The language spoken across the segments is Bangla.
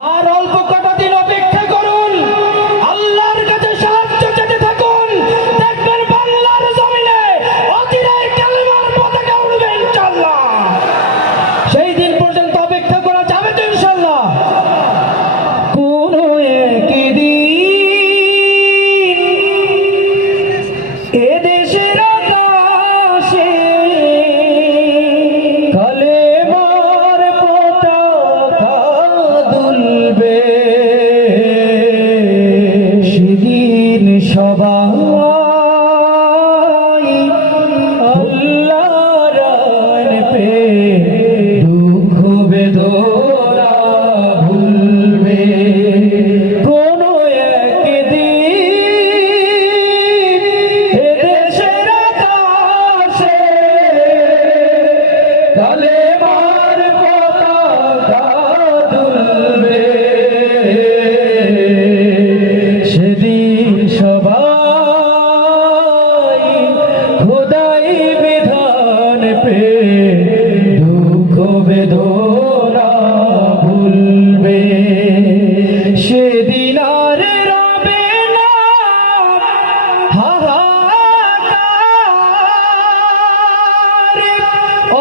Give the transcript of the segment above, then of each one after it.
আর অল্প কটা দিন অপেক্ষা করুন, আল্লাহর কাছে সাহায্য চেতে থাকুন, দেখবেন বাংলার জমিনে অচিরেই কালেমার পতাকা উড়বে ইনশাআল্লাহ। সেই দিন পর্যন্ত অপেক্ষা করা যাবে তো ইনশাআল্লাহ। কোনো একদিন এদেশের আকাশে কালেমার পতাকা দুলবে, সেদিন সবাই আল্লাহর রান পেয়ে দুঃখ বেদনা ভুলবে। কোনো একদিন এদেশের আকাশে কালেমার পতাকা দুলবে, সেদিন সবাই খোদাই বিধান পেয়ে দুঃখ বেদনা ভুলবে। সেদিন আর রবে না হাহাকার,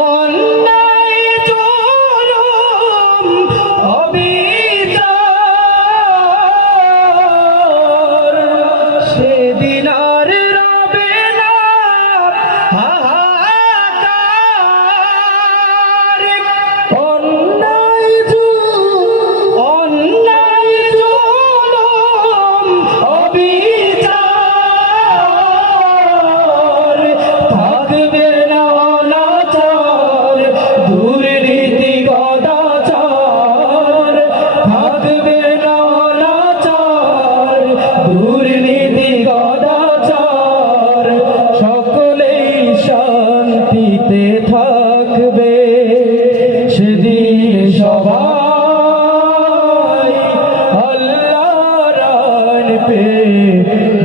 অন্যায় জুলুম অবিচার, সেদিন আর রবে না হাহাকার, অন্যায় জুলুম অবিচার, থাকবে না অনাচার দুর্নীতি গদাচার, থাকবে না অনাচার দুর্নীতি গদাচার, সকলেই শান্তিতে থাকবে। সেদিন সবাই আল্লাহর রান পেয়ে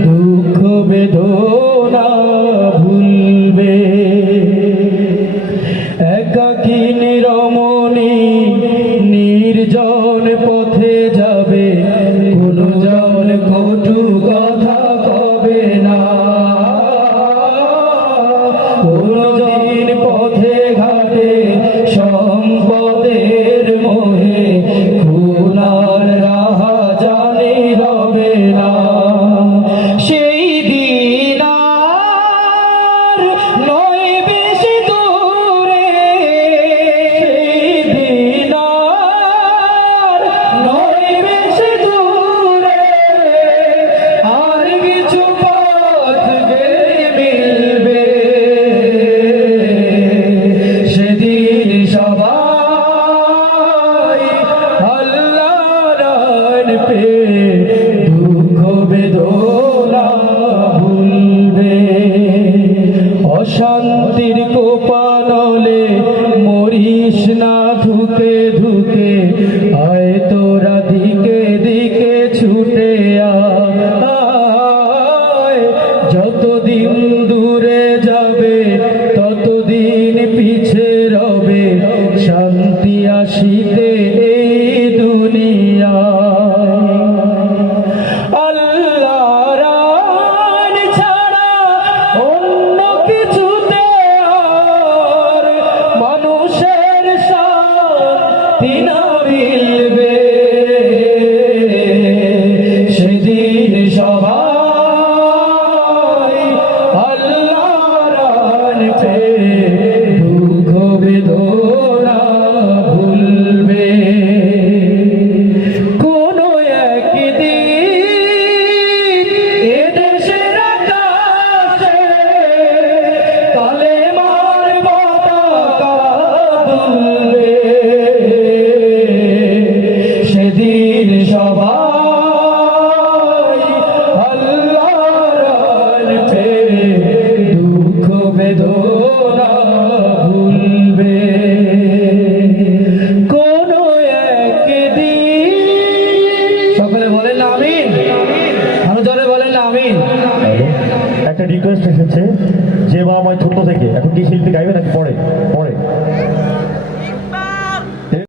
দুঃখ বেদনা ভুলবে। একাকিন রমণী নির্জন পথে যাবে, কোন জন কটু